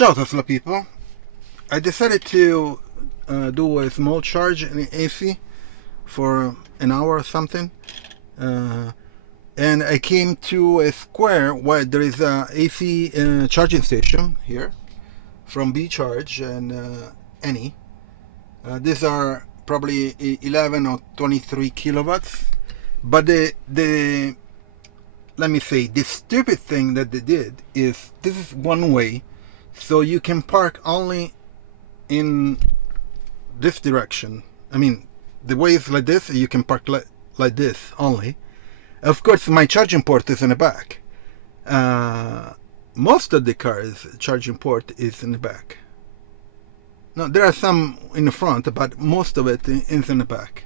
Ciao Tesla people, I decided to do a small charge in AC for an hour or something, and I came to a square where there is a AC charging station here from BeCharge and any. These are probably 11 or 23 kilowatts, but the let me say, the stupid thing that they did is this is one way, so you can park only in this direction. I mean, the way is like this, you can park like this only. Of course, my charging port is in the back. Most of the cars' charging port is in the back. No, there are some in the front, but most of it is in the back.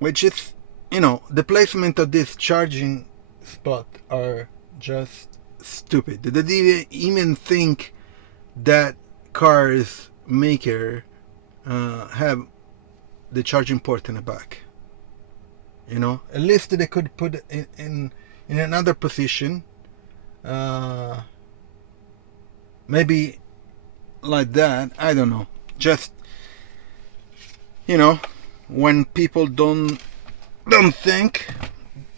Which is, you know, the placement of this charging spot are just stupid. They didn't even think that cars maker have the charging port in the back. You know, at least they could put it in another position. Maybe like that. I don't know. Just, you know, when people don't think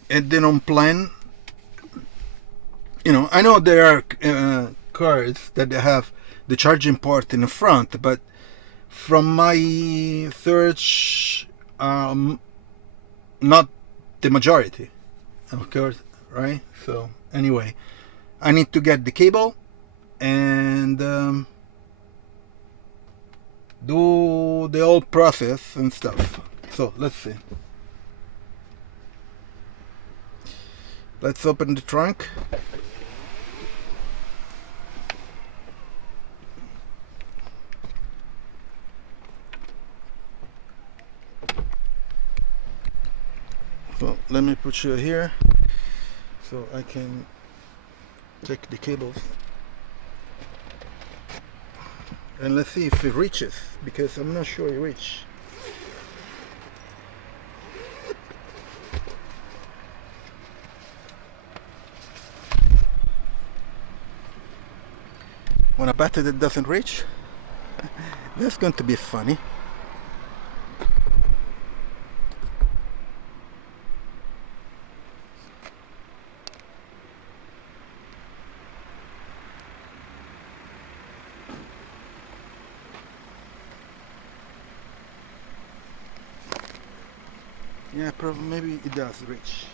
and they don't plan. You know, I know there are cars that have the charging port in the front, but from my search, not the majority, of course, right? So anyway, I need to get the cable and do the whole process and stuff. So let's see. Let's open the trunk. So let me put you here so I can take the cables. And let's see if it reaches, because I'm not sure it reaches. When I bet that it doesn't reach, that's going to be funny. Yeah, probably, maybe it does reach.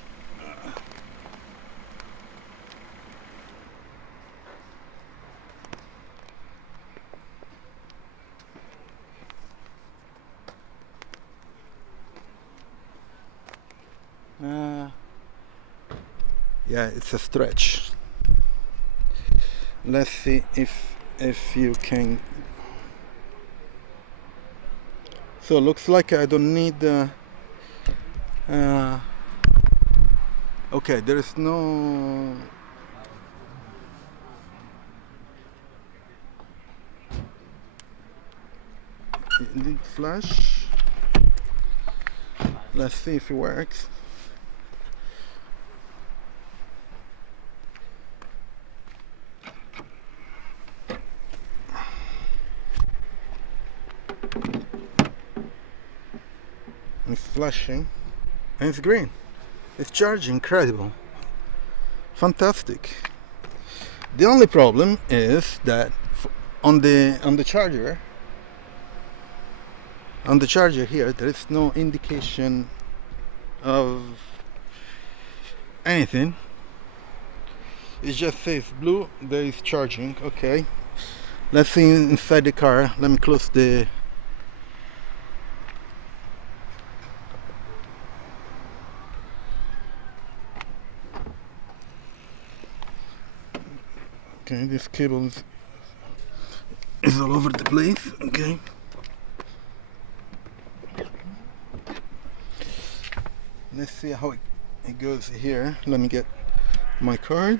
Yeah, it's a stretch. Let's see if you can. So looks like I don't need. Okay, there is no. It did flash. Let's see if it works. It's flashing and it's green. It's charging. Incredible, fantastic. The only problem is that on the charger here there is no indication of anything. It just says blue, there is charging. Okay, let's see inside the car. Let me close the. Okay, this cable is all over the place. Okay. Let's see how it goes here. Let me get my card.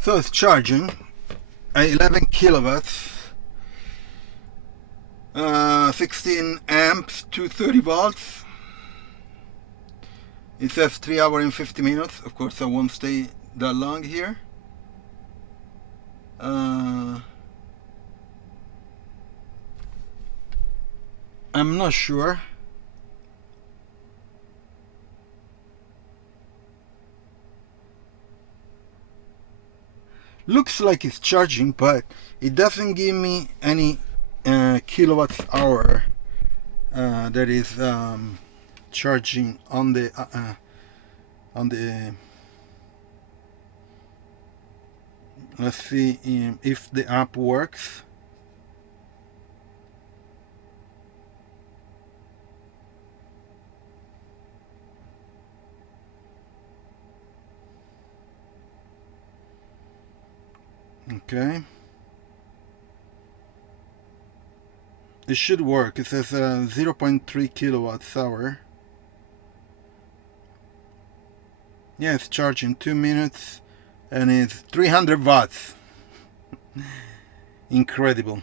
So it's charging at 11 kilowatts 16 amps, 230 volts. It says 3 hours and 50 minutes. Of course, I won't stay that long here. I'm not sure. Looks like it's charging, but it doesn't give me any kilowatts hour that is charging on the let's see if the app works. Okay, it should work. It says 0.3 kilowatts hour. Yeah, it's charging 2 minutes and it's 300 watts. Incredible.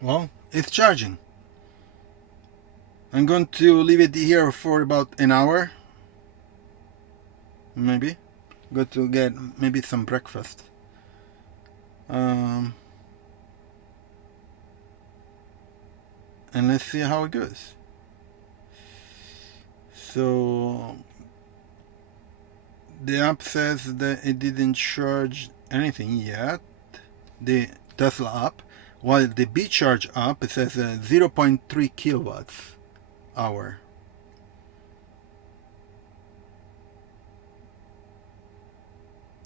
Well, it's charging. I'm going to leave it here for about an hour. Maybe. Go to get maybe some breakfast. And let's see how it goes. So the app says that it didn't charge anything yet, the Tesla app, while the BeCharge app, it says 0.3 kilowatts hour.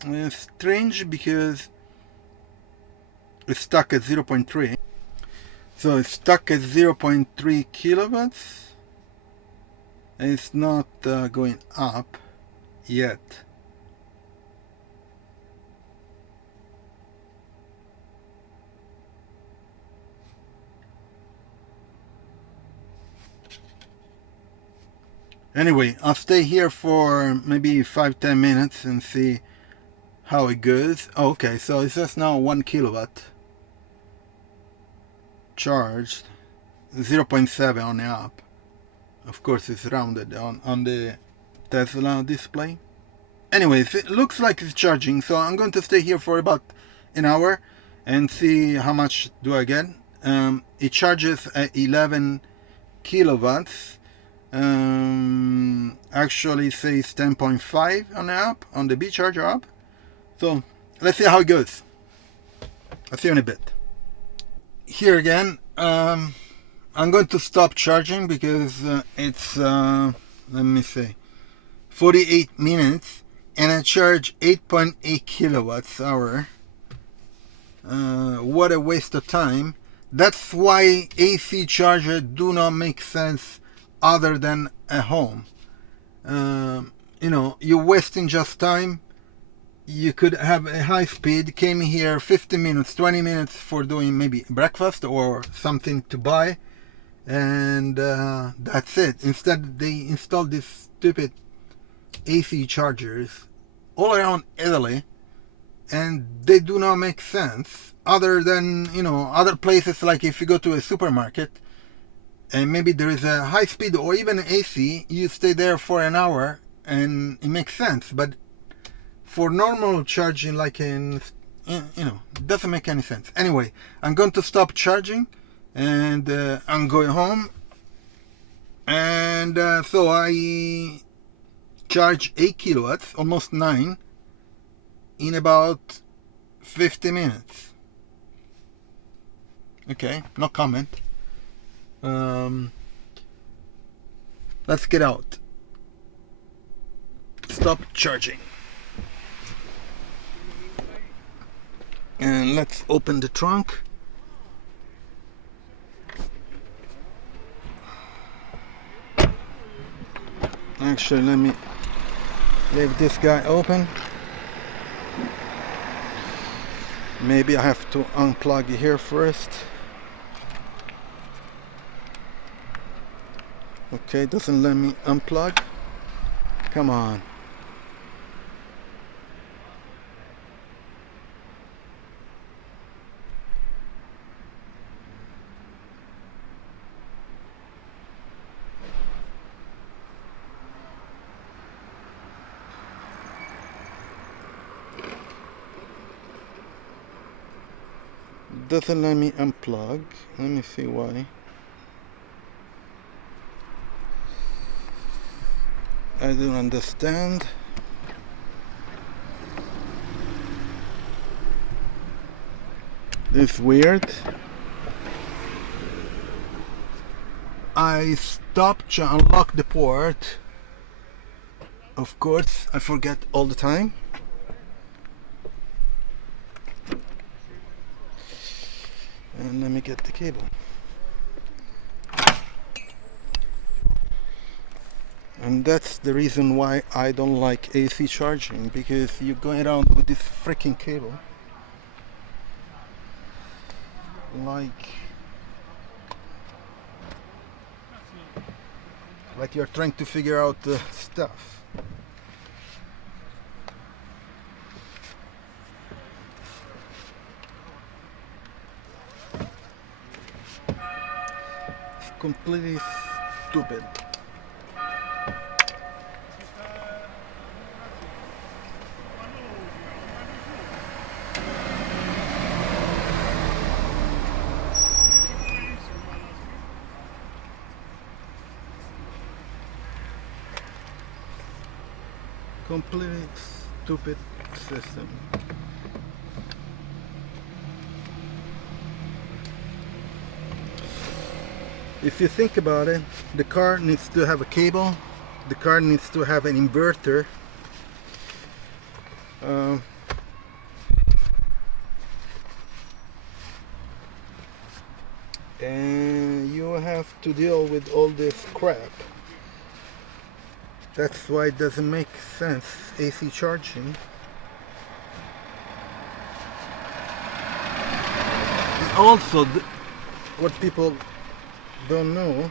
It's strange because it's stuck at 0.3. So it's stuck at 0.3 kilowatts. And it's not going up yet. Anyway, I'll stay here for maybe 5-10 minutes and see how it goes. Oh, okay, so it says now 1 kilowatt charged, 0.7 on the app. Of course, it's rounded on the Tesla display. Anyways, it looks like it's charging, so I'm going to stay here for about an hour and see how much do I get. It charges at 11 kilowatts. Actually says 10.5 on the app, on the BeCharge app. So let's see how it goes. I'll see you in a bit. Here again, I'm going to stop charging because it's let me say 48 minutes and I charge 8.8 kilowatts hour. What a waste of time. That's why AC chargers do not make sense other than at home. You know, you're wasting just time. You could have a high speed, came here 15 minutes, 20 minutes for doing maybe breakfast or something to buy, and that's it. Instead, they installed these stupid AC chargers all around Italy, and they do not make sense other than, you know, other places. Like if you go to a supermarket and maybe there is a high speed or even AC, you stay there for an hour and it makes sense. But for normal charging, like in, you know, it doesn't make any sense. Anyway, I'm going to stop charging and I'm going home. And so I charge 8 kilowatts, almost 9, in about 50 minutes. Okay, no comment. Let's get out. Stop charging. And let's open the trunk. Actually, let me leave this guy open. Maybe I have to unplug it here first. Okay, doesn't let me unplug. Come on. Doesn't let me unplug. Let me see why. I don't understand. This is weird. I stopped to unlock the port. Of course, I forget all the time. And let me get the cable. And that's the reason why I don't like AC charging, because you're going around with this freaking cable like you're trying to figure out the stuff. It's completely stupid. Completely stupid system. If you think about it, the car needs to have a cable, the car needs to have an inverter, and you have to deal with all this crap. That's why it doesn't make sense, AC charging. And also, what people don't know,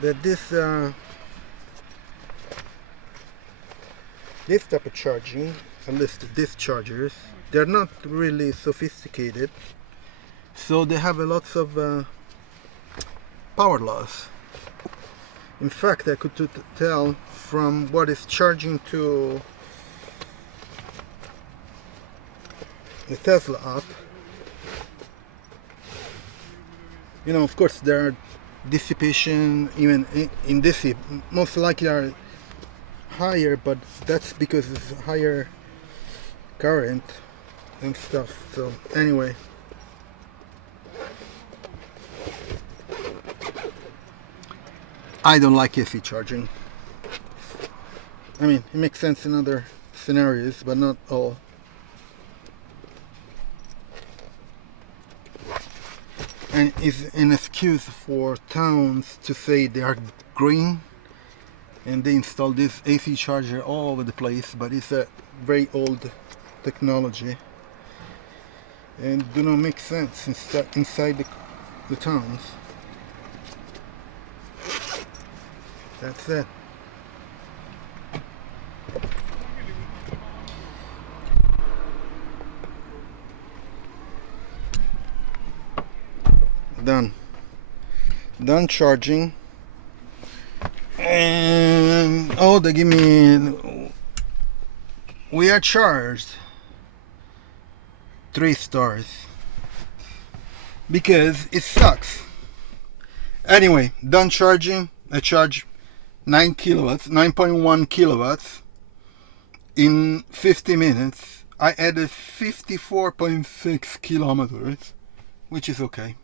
that this type of charging, at least these chargers, they're not really sophisticated, so they have a lots of power loss. In fact, I could tell from what is charging to the Tesla app. You know, of course, there are dissipation even in this, most likely are higher, but that's because it's higher current and stuff. So anyway, I don't like AC charging. I mean, it makes sense in other scenarios, but not all. And it's an excuse for towns to say they are green and they install this AC charger all over the place, but it's a very old technology and do not make sense inside the towns. That's it. Done charging. And oh, they give me, we are charged 3 stars because it sucks. Anyway, done charging. I charge 9 kilowatts, 9.1 kilowatts in 50 minutes. I added 54.6 kilometers, which is okay.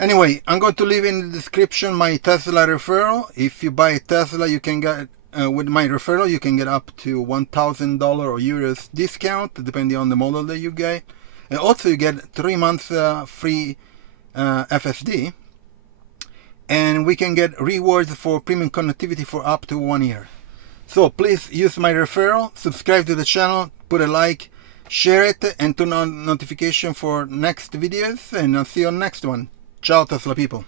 Anyway, I'm going to leave in the description my Tesla referral. If you buy a Tesla, you can get with my referral, you can get up to $1,000 or euros discount, depending on the model that you get. And also, you get 3 months free FSD. And we can get rewards for premium connectivity for up to 1 year. So please use my referral, subscribe to the channel, put a like, share it and turn on notification for next videos, and I'll see you on next one. Ciao Tesla people.